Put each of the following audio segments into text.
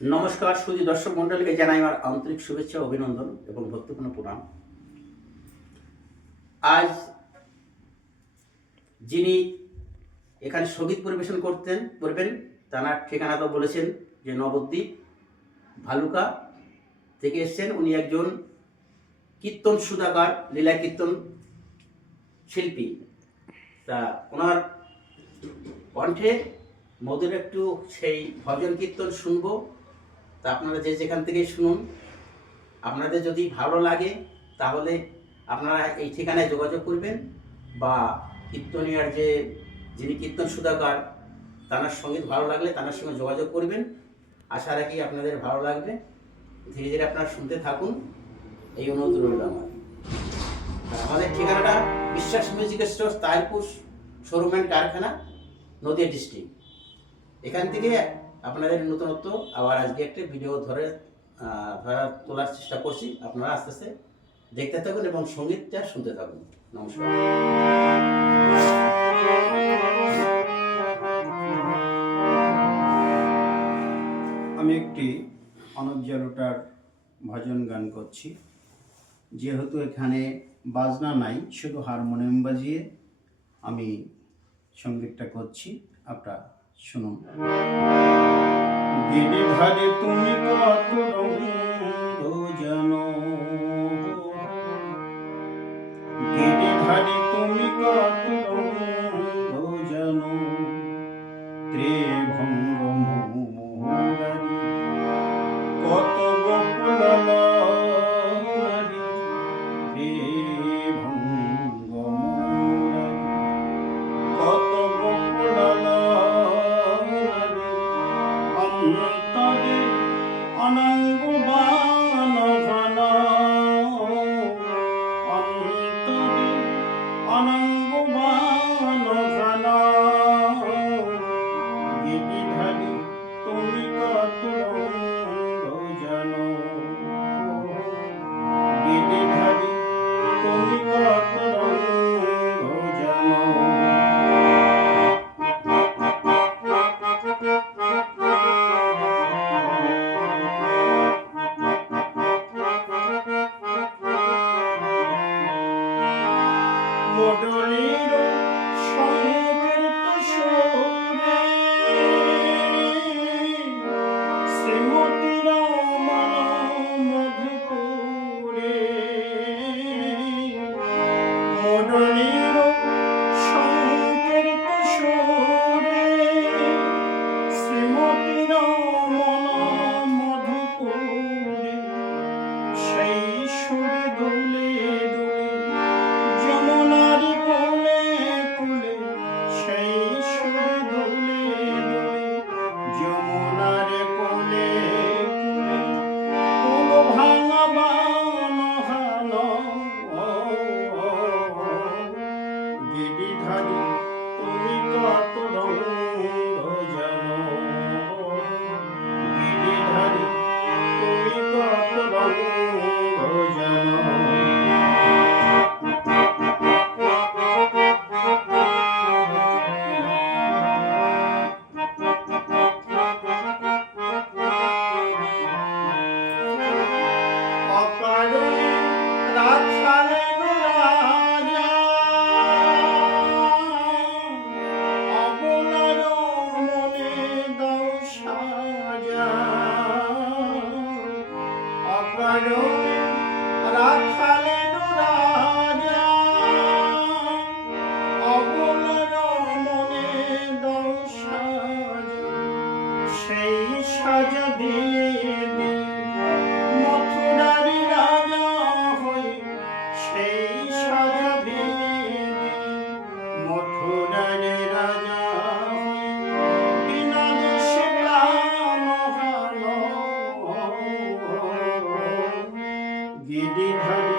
নমস্কার সুধী দর্শক মণ্ডলীকে জানাই আমার আন্তরিক শুভেচ্ছা অভিনন্দন এবং ভক্তিপূর্ণ প্রণাম। আজ যিনি এখানে সঙ্গীত পরিবেশন করবেন তার ঠিকানা তো বলেছেন যে নবদ্বীপ ভালুকা থেকে এসছেন। উনি একজন কীর্তন সুধাকার, লীলা কীর্তন শিল্পী। তা ওনার কণ্ঠে মধুর একটু সেই ভজন কীর্তন শুনবো। তা আপনারা যে যেখান থেকে শুনুন, আপনাদের যদি ভালো লাগে তাহলে আপনারা এই ঠিকানায় যোগাযোগ করবেন বা কীর্তনিয়ার যিনি কীর্তন সুধাকার তার সঙ্গীত ভালো লাগলে তার সঙ্গে যোগাযোগ করবেন। আশা রাখি আপনাদের ভালো লাগবে। ধীরে ধীরে আপনারা শুনতে থাকুন, এই অনুরোধ রইল আমার। আর আমাদের ঠিকানাটা বিশ্বাস music store, Tahirpur showroom and কারখানা, নদিয়া ডিস্ট্রিক্ট। এখান থেকে আপনাদের নতুনত্ব আবার আজকে একটা ভিডিও তোলার চেষ্টা করছি। আপনারা আস্তে আস্তে দেখতে থাকুন এবং সঙ্গীতটা শুনতে থাকুন। নমস্কার। আমি একটি অনজ্জালুটার ভজন গান করছি। যেহেতু এখানে বাজনা নাই, শুধু হারমোনিয়াম বাজিয়ে আমি সঙ্গীতটা করছি, আপনারা শুনুন। গিরিধারে তুমি কত রঙ্গ জানো, গিরিধারে তুমি কত রঙ্গ জানো, ত্রিভঙ্গ মুরারি কত গোকুলারি, ত্রিভঙ্গ মুরারি কত গোকুলারি, অন্তরে অনঙ্গ বান ঘন, অন্তরে অনঙ্গ বান ঘন, গিরিধারী তুমি কত রঙ্গ জানো, গিরিধারী তুমি কত রঙ্গ জানো। মোডলির সংকীর্ত সুরে শ্রীমতীর মন মধুপুরে, মোডলির সংকীর্ত সুরে শ্রীমতীর মন মধুপুরে, সেই সুরে দোলে দোলে যমুনারি কোলে কোলে, সেই সুরে দোলে দোলে যমুনারি কোলে কোলে, কোল ভাঙা বান হান, গিরিধারী তুমি কত রঙ্গ জানো, গিরিধারী তুমি কত রঙ্গ জানো। অকারণে রাখালেন রাজা, অবলার মনে দাও সাজা, অকারণে রাখালেন রাজা, অবলার মনে দাও সাজা, সেই সাজা দিয়ে মথুরারি রাজা হই, সেই সাজা দিয়ে মথুরারি রাজা হই, বিনা দোষে প্রাণ হান, গিরিধারী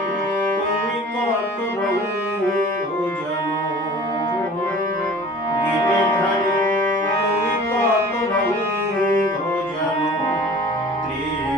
তুমি কত রঙ্গ জানো, গিরিধারী তুমি কত রঙ্গ জানো, ত্রিভঙ্গ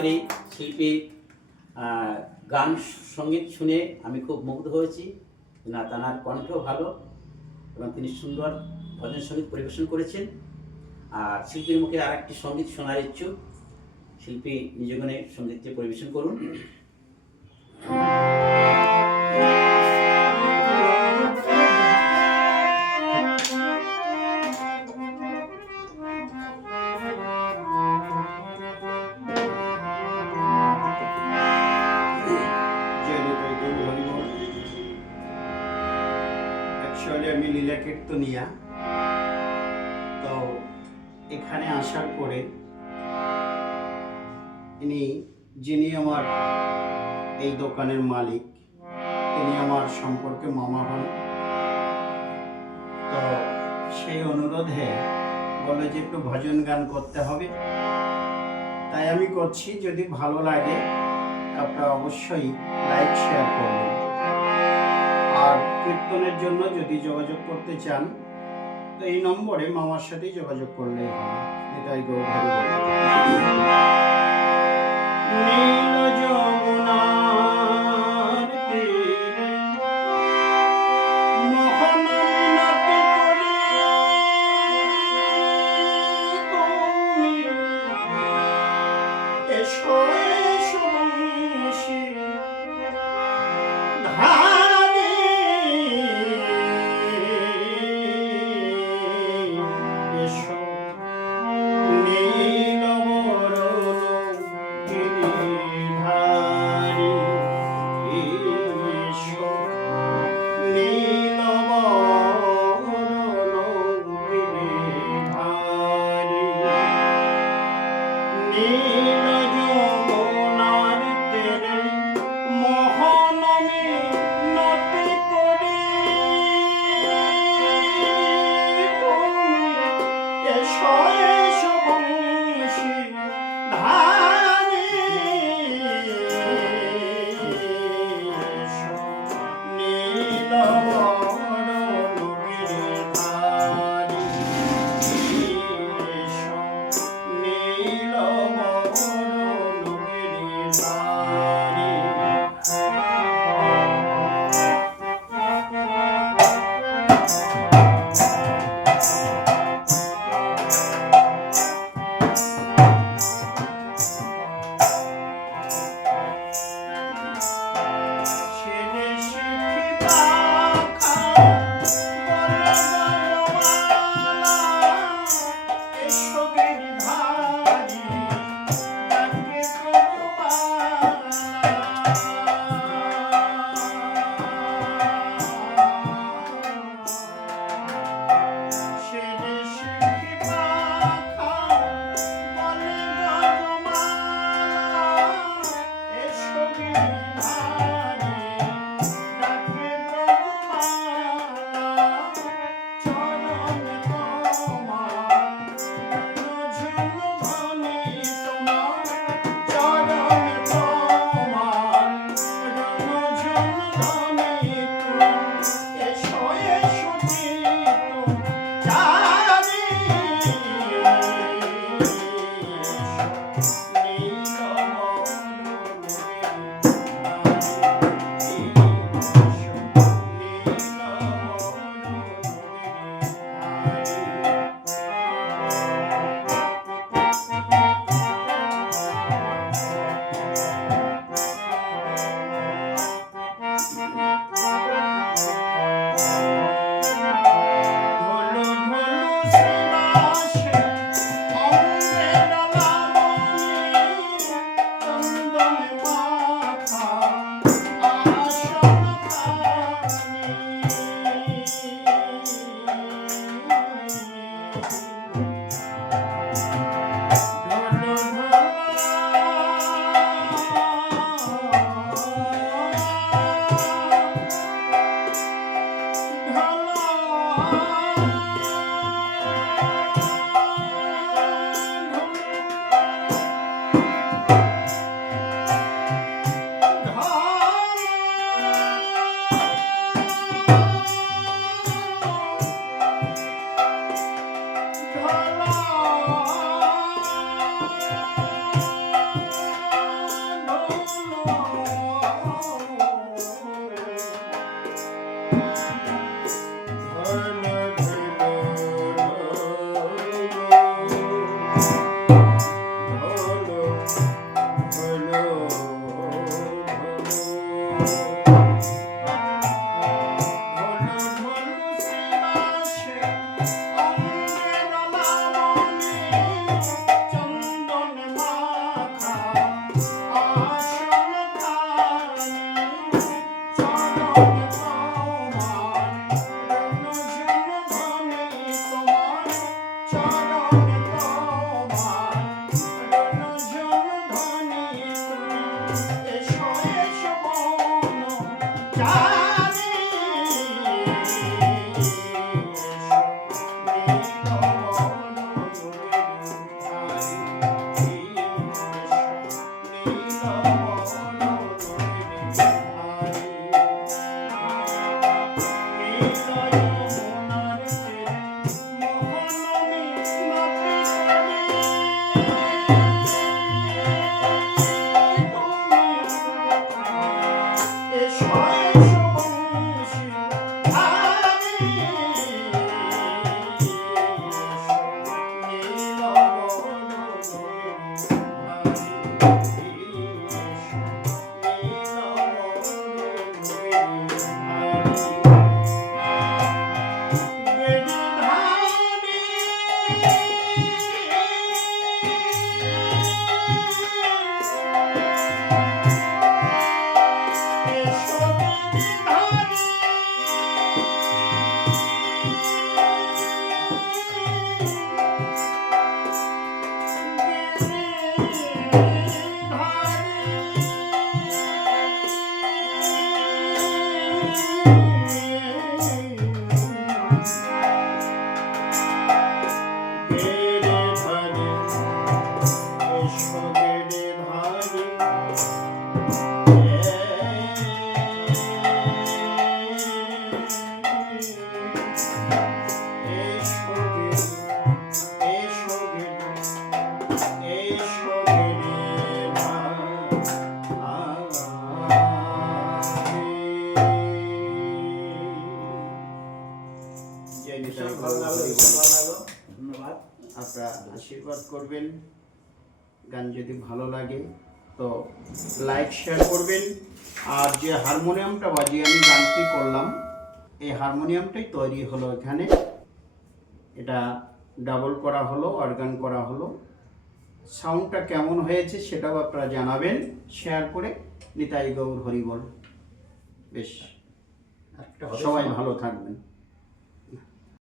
করি শিল্পী গান সঙ্গীত শুনে আমি খুব মুগ্ধ হয়েছি। না, তার কণ্ঠ ভালো এবং তিনি সুন্দর ভজন সঙ্গীত পরিবেশন করেছেন। আর শিল্পীর মুখে আর একটি সঙ্গীত শোনার ইচ্ছুক। শিল্পী নিজ গানে সঙ্গীতটি পরিবেশন করুন। অ্যাকচুয়ালি আমি লীলা কীর্তনিয়া। তো এখানে আসার পরে যিনি আমার এই দোকানের মালিক, তিনি আমার সম্পর্কে মামা হন। তো সেই অনুরোধে বলে যে একটু ভজন গান করতে হবে, তাই আমি করছি। যদি ভালো লাগে আপনারা অবশ্যই লাইক শেয়ার করবেন। আর কীর্তনের জন্য যদি যোগাযোগ করতে চান তো এই নম্বরে মামার সাথে যোগাযোগ করলেই হবে। এটাই গৌরী নীল যমুনার তীরে মোহন মিনতি করি তুমি এসো এসো বংশী ধারে এসো নীল বরণ গিরিধারে। ভীষণ ভালো লাগলো, ভীষণ ভালো লাগলো, ধন্যবাদ। আপনারা আশীর্বাদ করবেন। গান যদি ভালো লাগে তো লাইক শেয়ার করবেন। আর যে হারমোনিয়ামটা বাজিয়ে আমি গানটি করলাম, এই হারমোনিয়ামটাই তৈরি হলো এখানে। এটা ডাবল করা হলো, অর্গান করা হলো। সাউন্ডটা কেমন হয়েছে সেটাও আপনারা জানাবেন শেয়ার করে। নিতাই গৌর হরিবল। বেশ, সবাই ভালো থাকবেন।